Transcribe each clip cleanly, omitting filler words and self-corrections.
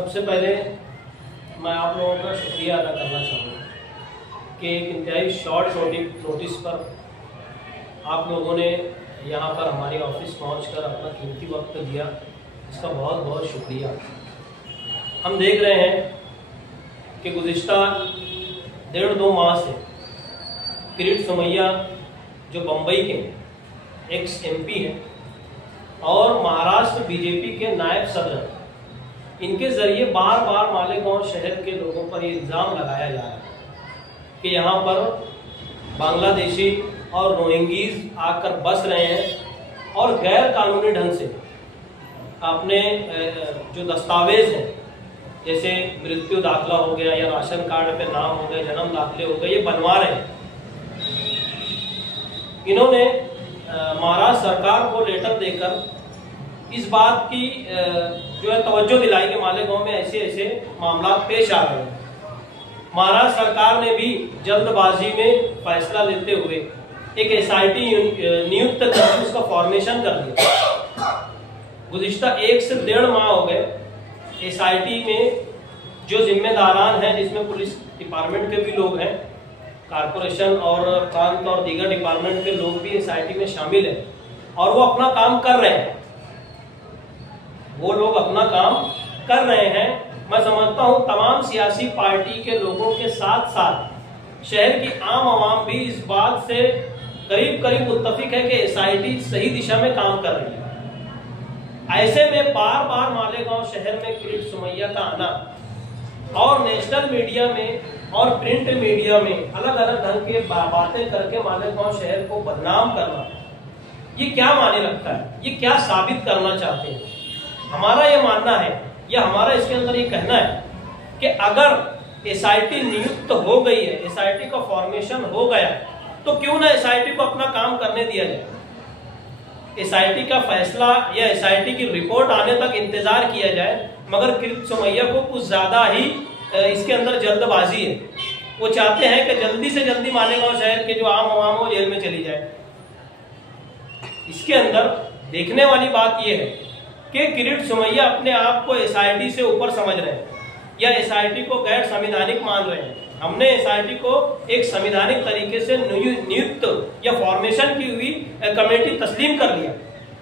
सबसे पहले मैं आप लोगों का शुक्रिया अदा करना चाहूँगा कि एक इंतहाई शॉर्ट नोटिस पर आप लोगों ने यहाँ पर हमारे ऑफिस पहुँचकर अपना कीमती वक्त दिया। इसका बहुत बहुत शुक्रिया। हम देख रहे हैं कि गुज़िश्ता 1.5-2 माह से किरीट सोमैया जो बम्बई के एक्स MP हैं और महाराष्ट्र बीजेपी के नायब सदर, इनके ज़रिए बार बार मालेगांव शहर के लोगों पर ये इल्ज़ाम लगाया जा रहा है कि यहाँ पर बांग्लादेशी और रोहिंगीज आकर बस रहे हैं और गैर कानूनी ढंग से अपने जो दस्तावेज हैं, जैसे मृत्यु दाखला हो गया या राशन कार्ड पे नाम हो गया, जन्म दाखले हो गए, ये बनवा रहे हैं। इन्होंने महाराष्ट्र सरकार को लेटर देकर इस बात की जो है तवज्जो दिलाई कि मालेगांव में ऐसे ऐसे मामला पेश आ रहे हैं। महाराष्ट्र सरकार ने भी जल्दबाजी में फैसला लेते हुए एक SIT नियुक्त कर उसका फॉर्मेशन कर दिया। गुज़िश्ता 1 से 1.5 माह हो गए SIT में जो जिम्मेदारान हैं, जिसमें पुलिस डिपार्टमेंट के भी लोग हैं, कारपोरेशन और प्रांत और दीगर डिपार्टमेंट के लोग भी SIT में शामिल हैं और वो अपना काम कर रहे हैं। वो लोग अपना काम कर रहे हैं। मैं समझता हूँ तमाम सियासी पार्टी के लोगों के साथ साथ शहर की आम आवाम भी इस बात से करीब करीब मुत्तफिक है कि SIT सही दिशा में काम कर रही है। ऐसे में बार बार मालेगांव शहर में किरीट सोमैया का आना और नेशनल मीडिया में और प्रिंट मीडिया में अलग अलग ढंग के बातें करके मालेगांव शहर को बदनाम करना, ये क्या माने रखता है? ये क्या साबित करना चाहते हैं? हमारा ये मानना है या हमारा इसके अंदर ये कहना है कि अगर SIT नियुक्त हो गई है, SIT का फॉर्मेशन हो गया, तो क्यों ना SIT को अपना काम करने दिया जाए। SIT का फैसला या SIT की रिपोर्ट आने तक इंतजार किया जाए। मगर किरीट सोमैया को कुछ ज्यादा ही इसके अंदर जल्दबाजी है। वो चाहते हैं कि जल्दी से जल्दी मालेगांव शहर के जो आम आवाम हो जेल में चली जाए। इसके अंदर देखने वाली बात यह है कि किरीट सोमैया अपने आप को SIT से ऊपर समझ रहे हैं या SIT को गैर संवैधानिक मान रहे हैं। हमने SIT को एक संवैधानिक तरीके से नियुक्त या फॉर्मेशन की हुई कमेटी तस्लीम कर लिया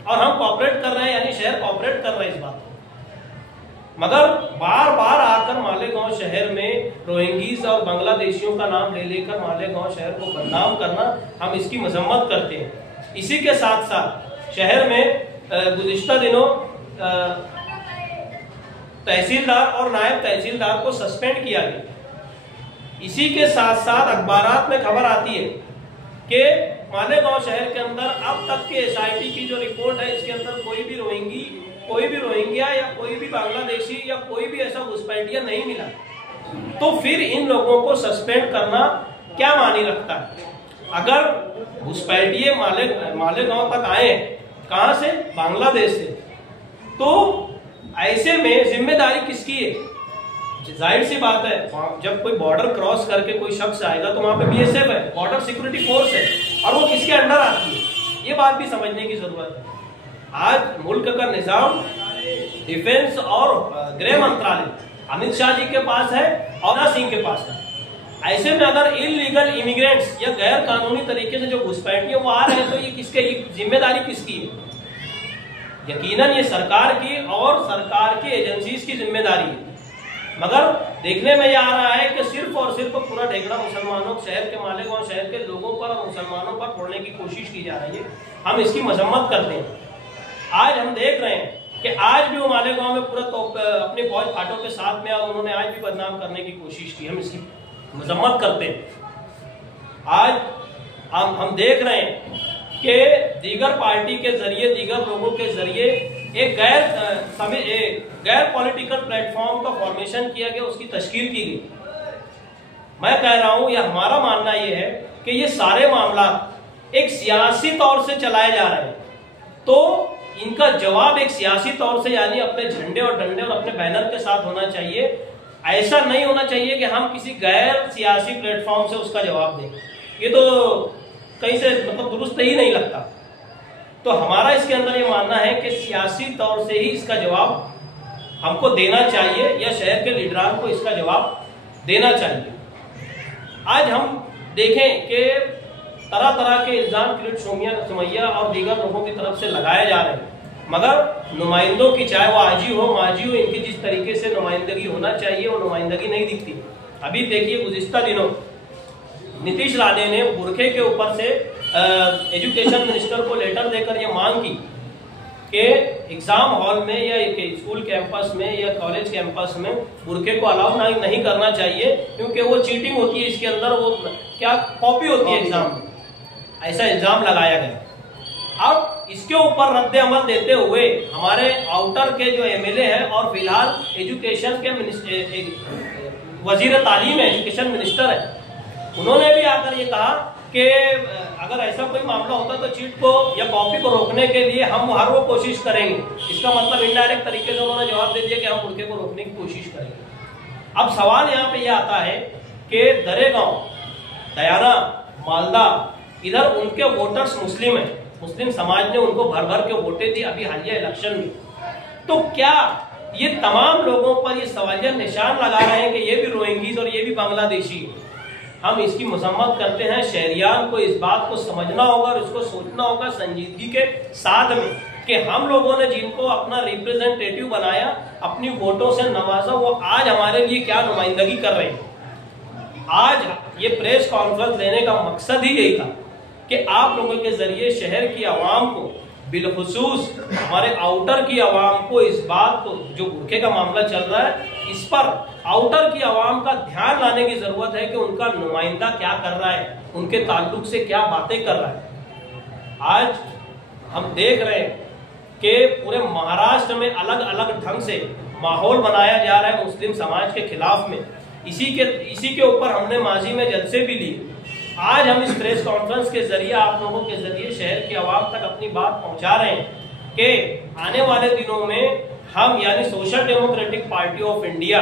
और हम कॉपरेट कर रहे हैं, यानी शहर कॉपरेट कर रहे हैं इस बात को। मगर बार बार आकर मालेगांव शहर में रोहिंगीज और बांग्लादेशियों का नाम ले लेकर मालेगांव शहर को बदनाम करना, हम इसकी मजम्मत करते हैं। इसी के साथ साथ शहर में गुज़िश्ता दिनों तहसीलदार और नायब तहसीलदार को सस्पेंड किया गया। इसी के साथ साथ अखबारात में खबर आती है कि मालेगांव शहर के अंदर अब तक के SIT की जो रिपोर्ट है, इसके अंदर कोई भी रोहिंग्या या कोई भी बांग्लादेशी या कोई भी ऐसा घुसपैठिया नहीं मिला। तो फिर इन लोगों को सस्पेंड करना क्या मानी रखता है? अगर घुसपैठिए मालेगांव तक आए, कहां से? बांग्लादेश से, तो ऐसे में जिम्मेदारी किसकी है? जाहिर सी बात है, जब कोई बॉर्डर क्रॉस करके कोई शख्स आएगा तो वहां पे BSF है, बॉर्डर सिक्योरिटी फोर्स है, और वो किसके अंडर आती है? ये बात भी समझने की जरूरत है। आज मुल्क का निजाम डिफेंस और गृह मंत्रालय अमित शाह जी के पास है और राजनाथ सिंह के पास है। ऐसे में अगर इलीगल इमिग्रेंट्स या गैर कानूनी तरीके से जो घुसपैठिए वो आ रहे हैं, तो ये किसके, ये जिम्मेदारी किसकी है? यकीनन ये सरकार की और सरकार की एजेंसीज की जिम्मेदारी है। मगर देखने में यह आ रहा है कि सिर्फ और सिर्फ पूरा ढेकड़ा मुसलमानों शहर के मालेगांव शहर के लोगों पर और मुसलमानों पर फोड़ने की कोशिश की जा रही है। हम इसकी मजम्मत करते हैं। आज हम देख रहे हैं कि आज भी वो मालेगांव में पूरा अपने फौज फाटों के साथ में और उन्होंने आज भी बदनाम करने की कोशिश की। हम इसकी मजम्मत करते हैं। आज हम देख रहे हैं कि दीगर पार्टी के जरिए, दीगर लोगों के जरिए एक गैर पॉलिटिकल प्लेटफॉर्म का फॉर्मेशन किया गया, उसकी तश्कील की गई। मैं कह रहा हूं, या हमारा मानना यह है कि ये सारे मामला एक सियासी तौर से चलाए जा रहे हैं, तो इनका जवाब एक सियासी तौर से, यानी अपने झंडे और डंडे और अपने बैनर के साथ होना चाहिए। ऐसा नहीं होना चाहिए कि हम किसी गैर सियासी प्लेटफॉर्म से उसका जवाब दें। ये तो कहीं से मतलब दुरुस्त ही नहीं लगता। तो हमारा इसके अंदर ये मानना है कि सियासी तौर से ही इसका जवाब हमको देना चाहिए या शहर के लीडरान को इसका जवाब देना चाहिए। आज हम देखें कि तरह तरह के इल्जाम किरीट सोमैया और दीगर लोगों की तरफ से लगाए जा रहे हैं, मगर नुमाइंदों की, चाहे वो आजी हो माजी हो, इनकी जिस तरीके से नुमाइंदगी होना चाहिए वो नुमाइंदगी नहीं दिखती। अभी देखिए गुज़िश्ता दिनों नीतीश राणे ने बुरखे के ऊपर से एजुकेशन मिनिस्टर को लेटर देकर ये मांग की कि एग्जाम हॉल में या स्कूल कैंपस में या कॉलेज कैंपस में बुरखे को अलाउ नहीं करना चाहिए, क्योंकि वो चीटिंग होती है, इसके अंदर वो क्या कॉपी होती है एग्जाम में, ऐसा इल्जाम लगाया गया। अब इसके ऊपर रद्द अमल देते हुए हमारे आउटर के जो एमएलए हैं और फिलहाल एजुकेशन के वजीर तालीम है, एजुकेशन मिनिस्टर है, उन्होंने भी आकर ये कहा कि अगर ऐसा कोई मामला होता तो चीट को या कॉपी को रोकने के लिए हम हर वो कोशिश करेंगे। इसका मतलब इनडायरेक्ट तरीके से उन्होंने जवाब दे दिया कि हम बुरखे को रोकने की कोशिश करेंगे। अब सवाल यहाँ पे ये आता है कि दरेगांव, दयाना, मालदा, इधर उनके वोटर्स मुस्लिम है, मुस्लिम समाज ने उनको भर भर के वोटें दी अभी हालिया इलेक्शन में। तो क्या ये तमाम लोगों पर ये सवालिया निशान लगा रहे हैं कि ये भी रोहिंग्यास और ये भी बांग्लादेशी? हम इसकी मजम्मत करते हैं। शहरियान को इस बात को समझना होगा और इसको सोचना होगा संजीदगी के साथ में कि हम लोगों ने जिनको अपना रिप्रेजेंटेटिव बनाया, अपनी वोटों से नवाजा, वो आज हमारे लिए क्या नुमाइंदगी कर रहे हैं। आज ये प्रेस कॉन्फ्रेंस लेने का मकसद ही यही था कि आप लोगों के जरिए शहर की आवाम को, बिलखुसूस हमारे आउटर की आवाम को इस बात को, जो बुरखे का मामला चल रहा है, इस पर आउटर की आवाम का ध्यान लाने की जरूरत है कि उनका नुमाइंदा क्या कर रहा है, उनके ताल्लुक से क्या बातें कर रहा है। आज हम देख रहे हैं कि पूरे महाराष्ट्र में अलग अलग ढंग से माहौल बनाया जा रहा है मुस्लिम समाज के खिलाफ में। इसी के ऊपर हमने माजी में जलसे भी लिए। आज हम इस प्रेस कॉन्फ्रेंस के जरिए, आप लोगों के जरिए शहर की आवाम तक अपनी बात पहुंचा रहे हैं कि आने वाले दिनों में हम यानी social democratic party of India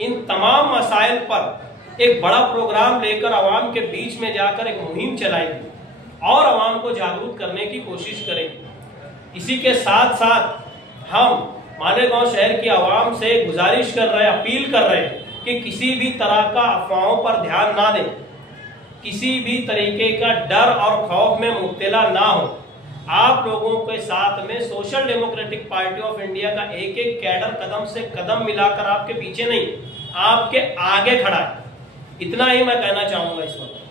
in तमाम मसाइल पर एक बड़ा प्रोग्राम लेकर आवाम के बीच में जाकर एक मुहिम चलाएंगे और आवाम को जागरूक करने की कोशिश करेंगे। इसी के साथ साथ हम मालेगांव शहर की आवाम से गुजारिश कर रहे हैं, अपील कर रहे हैं कि किसी भी तरह का अफवाहों पर ध्यान ना दें, किसी भी तरीके का डर और खौफ में मुब्तला ना हो। आप लोगों के साथ में social democratic party of India का एक एक कैडर कदम से कदम मिलाकर आपके पीछे नहीं, आपके आगे खड़ा है। इतना ही मैं कहना चाहूंगा इस वक्त।